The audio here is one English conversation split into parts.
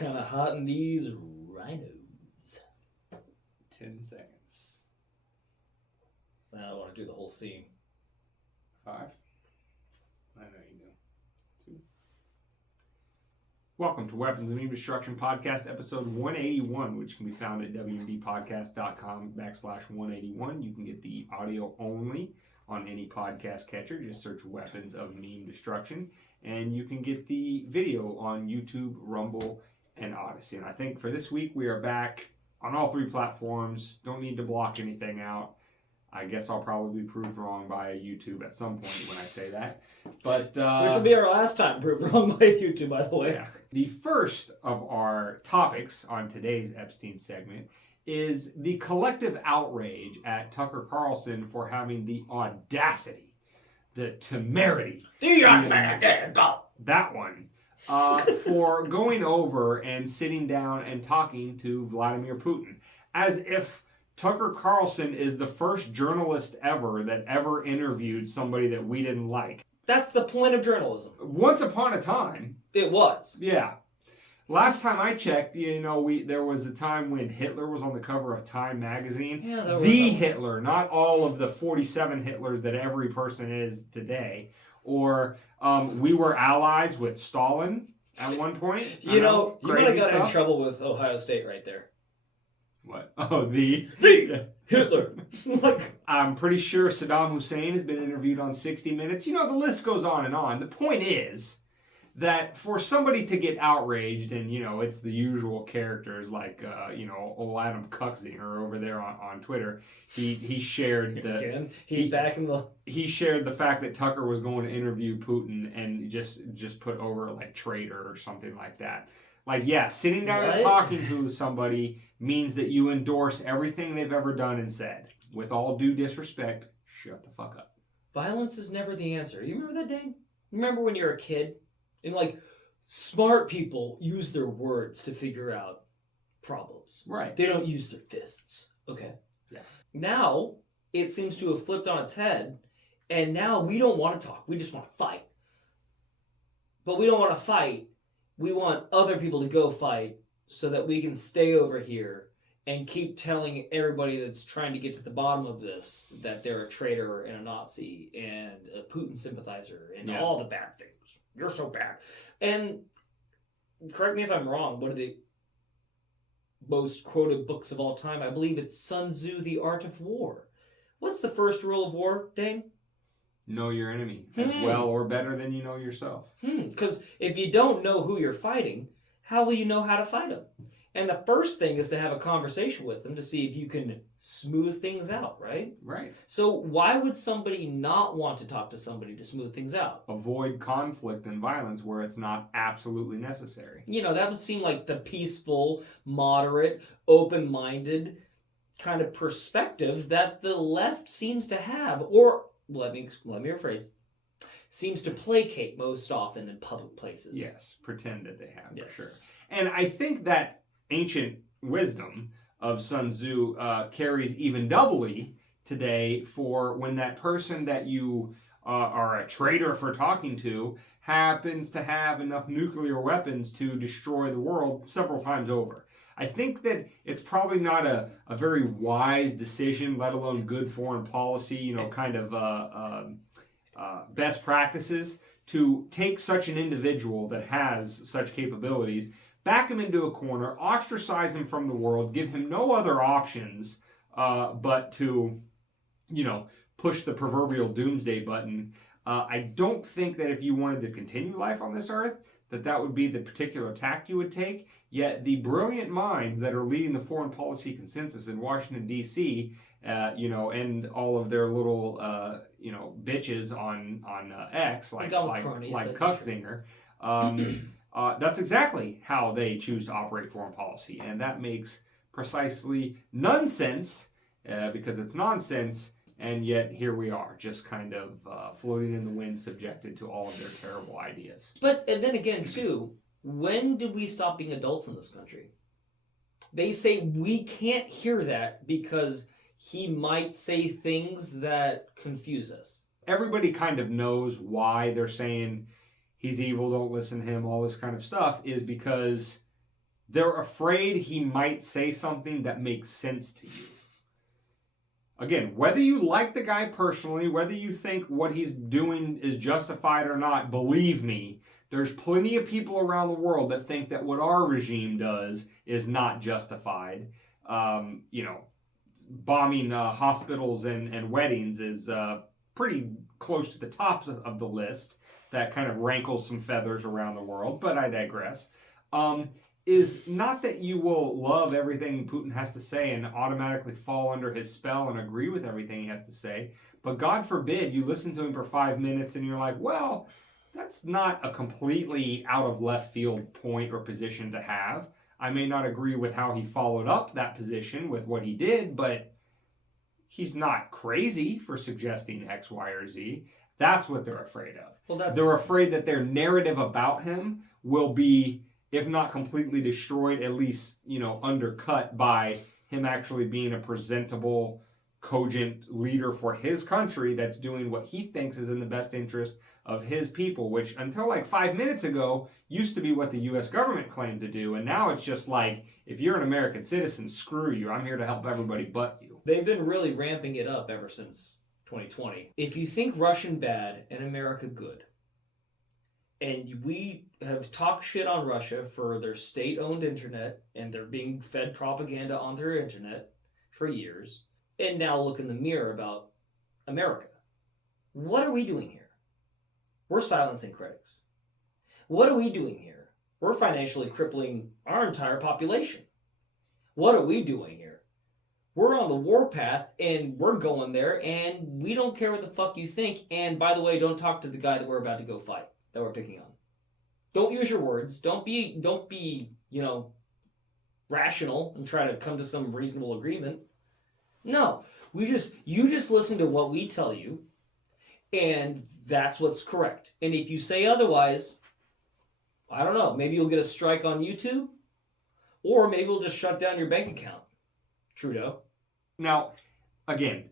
kind of hot in these rhinos. 10 seconds. I don't want to do the whole scene. 5. I know you do. 2. Welcome to Weapons of Meme Destruction Podcast, episode 181, which can be found at wmdpodcast.com/181. You can get the audio only on any podcast catcher. Just search Weapons of Meme Destruction. And you can get the video on YouTube, Rumble, and Odyssey. And I think for this week, we are back on all 3 platforms. Don't need to block anything out. I guess I'll probably be proved wrong by YouTube at some point when I say that. But which will be our last time proved wrong by YouTube, by the way. Yeah. The first of our topics on today's Epstein segment is the collective outrage at Tucker Carlson for having the audacity, the temerity, that one, for going over and sitting down and talking to Vladimir Putin, as if Tucker Carlson is the first journalist ever that ever interviewed somebody that we didn't like. That's the point of journalism. Once upon a time. It was. Yeah. Last time I checked, there was a time when Hitler was on the cover of Time magazine. Yeah, the Hitler, not all of the 47 Hitlers that every person is today. Or we were allies with Stalin at one point. You might have got stuff. in trouble with Ohio State right there. What? Oh, the Hitler. I'm pretty sure Saddam Hussein has been interviewed on 60 Minutes. The list goes on and on. The point is that for somebody to get outraged, and, it's the usual characters like, old Adam Kuckzinger over there on Twitter. He shared Again, back in the... He shared the fact that Tucker was going to interview Putin and just put over like traitor or something like that. Like, yeah, sitting down and talking to somebody means that you endorse everything they've ever done and said. With all due disrespect, shut the fuck up. Violence is never the answer. You remember that, Dane? Remember when you were a kid? And, smart people use their words to figure out problems. Right. They don't use their fists. Okay? Yeah. Now, it seems to have flipped on its head, and now we don't want to talk. We just want to fight. But we don't want to fight. We want other people to go fight so that we can stay over here and keep telling everybody that's trying to get to the bottom of this that they're a traitor and a Nazi and a Putin sympathizer and all the bad things. You're so bad. And correct me if I'm wrong, one of the most quoted books of all time, I believe it's Sun Tzu, The Art of War. What's the first rule of war, Dane? Know your enemy as well or better than you know yourself. Because if you don't know who you're fighting, how will you know how to fight them? And the first thing is to have a conversation with them to see if you can smooth things out, right? Right. So why would somebody not want to talk to somebody to smooth things out? Avoid conflict and violence where it's not absolutely necessary. That would seem like the peaceful, moderate, open-minded kind of perspective that the left seems to have, or let me rephrase, seems to placate most often in public places. Yes, pretend that they have, for sure. And I think that ancient wisdom of Sun Tzu carries even doubly today for when that person that you are a traitor for talking to happens to have enough nuclear weapons to destroy the world several times over. I think that it's probably not a very wise decision, let alone good foreign policy, best practices, to take such an individual that has such capabilities, back him into a corner, ostracize him from the world, give him no other options but to, push the proverbial doomsday button. I don't think that if you wanted to continue life on this earth, that would be the particular tact you would take. Yet the brilliant minds that are leading the foreign policy consensus in Washington, D.C., and all of their little, bitches on X, like Kuckzinger, that's exactly how they choose to operate foreign policy. And that makes precisely nonsense, because it's nonsense, and yet here we are, just kind of floating in the wind, subjected to all of their terrible ideas. But, and then again, too, when did we stop being adults in this country? They say we can't hear that because he might say things that confuse us. Everybody kind of knows why they're saying he's evil, don't listen to him, all this kind of stuff, is because They're afraid he might say something that makes sense to you. Again, whether you like the guy personally, whether you think what he's doing is justified or not, believe me, there's plenty of people around the world that think that what our regime does is not justified. Bombing hospitals and weddings is pretty close to the top of the list. That kind of rankles some feathers around the world, but I digress. Is not that you will love everything Putin has to say and automatically fall under his spell and agree with everything he has to say, but God forbid you listen to him for 5 minutes and you're like, well, that's not a completely out of left field point or position to have. I may not agree with how he followed up that position with what he did, but he's not crazy for suggesting X, Y, or Z. That's what they're afraid of. Well, they're afraid that their narrative about him will be, if not completely destroyed, at least, undercut by him actually being a presentable, cogent leader for his country that's doing what he thinks is in the best interest of his people, which until like 5 minutes ago used to be what the U.S. government claimed to do. And now it's just like, if you're an American citizen, screw you. I'm here to help everybody but you. They've been really ramping it up ever since 2020. If you think Russian bad and America good, and we have talked shit on Russia for their state-owned internet, and they're being fed propaganda on their internet for years, and now look in the mirror about America. What are we doing here? We're silencing critics. What are we doing here? We're financially crippling our entire population. What are we doing here? We're on the warpath, and we're going there, and we don't care what the fuck you think. And by the way, don't talk to the guy that we're about to go fight, that we're picking on. Don't use your words. Don't be, rational and try to come to some reasonable agreement. No. You just listen to what we tell you, and that's what's correct. And if you say otherwise, I don't know, maybe you'll get a strike on YouTube, or maybe we'll just shut down your bank account, Trudeau. Now, again,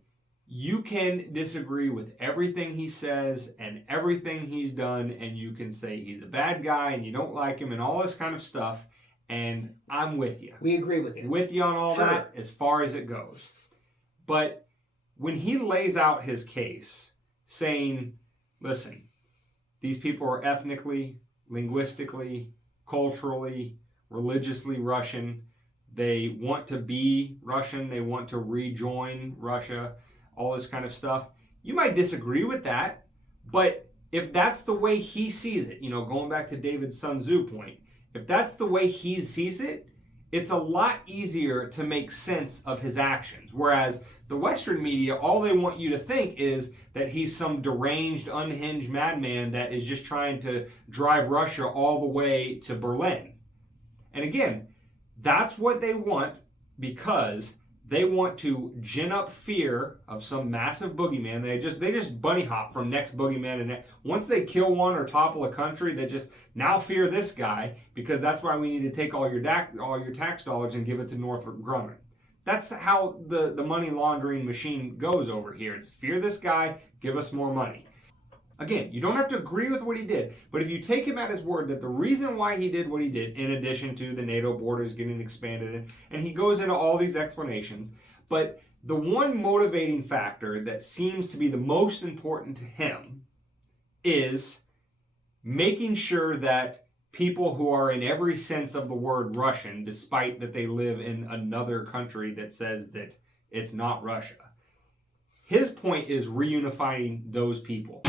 you can disagree with everything he says and everything he's done, and you can say he's a bad guy and you don't like him and all this kind of stuff, and I'm with you. We agree with you. With you on all that as far as it goes. But when he lays out his case, saying, listen, these people are ethnically, linguistically, culturally, religiously Russian. They want to be Russian. They want to rejoin Russia. All this kind of stuff. You might disagree with that, but if that's the way he sees it, going back to David's Sun Tzu point, if that's the way he sees it, it's a lot easier to make sense of his actions. Whereas the Western media, all they want you to think is that he's some deranged, unhinged madman that is just trying to drive Russia all the way to Berlin. And again, that's what they want, because they want to gin up fear of some massive boogeyman. They just bunny hop from next boogeyman, and once they kill one or topple a country, they just now fear this guy, because that's why we need to take all your tax dollars and give it to Northrop Grumman. That's how the money laundering machine goes over here. It's fear this guy, give us more money. Again, you don't have to agree with what he did, but if you take him at his word that the reason why he did what he did, in addition to the NATO borders getting expanded, and he goes into all these explanations, but the one motivating factor that seems to be the most important to him is making sure that people who are in every sense of the word Russian, despite that they live in another country that says that it's not Russia, his point is reunifying those people.